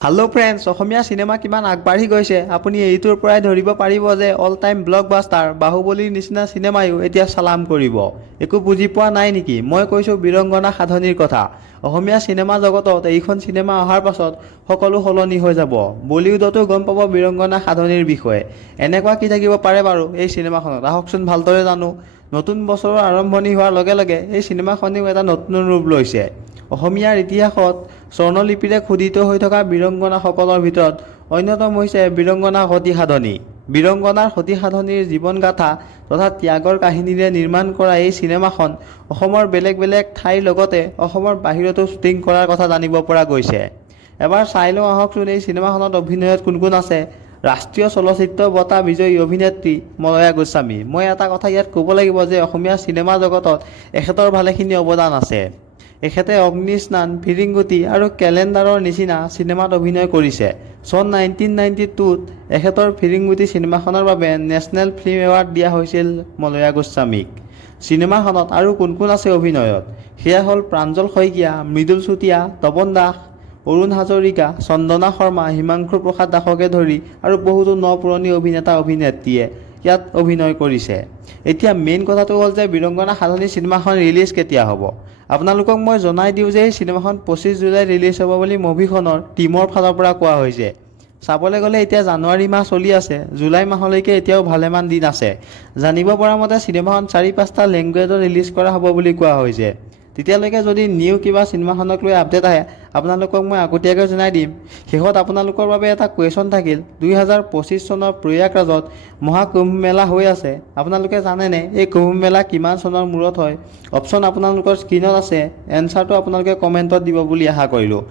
Hello' friends, অসমীয়া cinema কিমান আগবাঢ়ি গৈছে আপুনি এইটোৰ পৰাই ধৰিব পাৰিব যে অল টাইম ব্লকবাষ্টাৰ বাহুবলীৰ নিচিনা চিনেমায়ো এতিয়া চালাম কৰিব। একো বুজি পোৱা নাই নেকি? মই কৈছোঁ বীৰংগনা সাধনীৰ কথা। অসমীয়া চিনেমা জগতত এইখন চিনেমা অহাৰ পাছত সকলো সলনি হৈ যাব। বলিউডতো গম পাব বীৰংগনা সাধনীৰ বিষয়ে। এনেকুৱা কি থাকিব পাৰে বাৰু এই চিনেমাখনত? আহকচোন ভালদৰে জানো। নতুন বছৰৰ আৰম্ভণি হোৱাৰ লগে লগে এই চিনেমাখনেও এটা নতুন ৰূপ লৈছে। অসমীয়াৰ ইতিহাসত স্বৰ্ণলিপিৰে খোদিত হৈ থকা বীৰংগনাসকলৰ ভিতৰত অন্যতম হৈছে বীৰংগনা সতী সাধনী। বীৰংগনাৰ সতী সাধনীৰ জীৱনগাথা তথা ত্যাগৰ কাহিনীৰে নিৰ্মাণ কৰা এই চিনেমাখন অসমৰ বেলেগ বেলেগ ঠাইৰ লগতে অসমৰ বাহিৰতো শ্বুটিং কৰাৰ কথা জানিব পৰা গৈছে। এবাৰ চাই লওঁ আহকচোন এই চিনেমাখনত অভিনয়ত কোন কোন আছে। ৰাষ্ট্ৰীয় চলচ্চিত্ৰ বঁটা বিজয়ী অভিনেত্ৰী মলয়া গোস্বামী। মই এটা কথা ইয়াত ক'ব লাগিব যে অসমীয়া চিনেমা জগতত এখেতৰ ভালেখিনি অৱদান আছে। এখেতে অগ্নিস্নান, ফিৰিংগুটি আৰু কেলেণ্ডাৰৰ নিচিনা চিনেমাত অভিনয় কৰিছে। চন 1992ত এখেতৰ ফিৰিংগুটি চিনেমাখনৰ বাবে নেশ্যনেল ফিল্ম এৱাৰ্ড দিয়া হৈছিল মলয়া গোস্বামীক। চিনেমাখনত আৰু কোন কোন আছে অভিনয়ত? সেয়া হ'ল প্ৰাঞ্জল শইকীয়া, মৃদুল চুতীয়া, তপন দাস, অৰুণ হাজৰিকা, চন্দনা শৰ্মা, হিমাংশু প্ৰসাদ দাসকে ধৰি আৰু বহুতো নপুৰণি অভিনেতা অভিনেত্ৰীয়ে ইয়াত অভিনয় কৰিছে। এতিয়া মেইন কথাটো হ'ল যে বীৰংগনা সাধনী চিনেমাখন ৰিলিজ কেতিয়া হ'ব। আপোনালোকক মই জনাই দিওঁ যে এই চিনেমাখন 25 জুলাই ৰিলিজ হ'ব বুলি মুভিখনৰ টীমৰ ফালৰ পৰা কোৱা হৈছে। চাবলৈ গ'লে এতিয়া জানুৱাৰী মাহ চলি আছে, জুলাই মাহলৈকে এতিয়াও ভালেমান দিন আছে। জানিব পৰা মতে চিনেমাখন 4-5টা লেংগুৱেজত ৰিলিজ কৰা হ'ব বুলি কোৱা হৈছে। তেতিয়ালৈকে যদি নিউ কিবা চিনেমাখনক লৈ আপডেট আহে আপোনালোকক মই আগতীয়াকৈ জনাই দিম। শেষত আপোনালোকৰ বাবে এটা কুৱেশ্যন থাকিল। 2025 চনৰ প্ৰয়াগৰাজত মহাকুম্ভ মেলা হৈ আছে। আপোনালোকে জানেনে এই কুম্ভ মেলা কিমান চনৰ মূৰত হয়? অপশ্যন আপোনালোকৰ স্ক্ৰীণত আছে। এনচাৰটো আপোনালোকে কমেণ্টত দিব বুলি আশা কৰিলোঁ।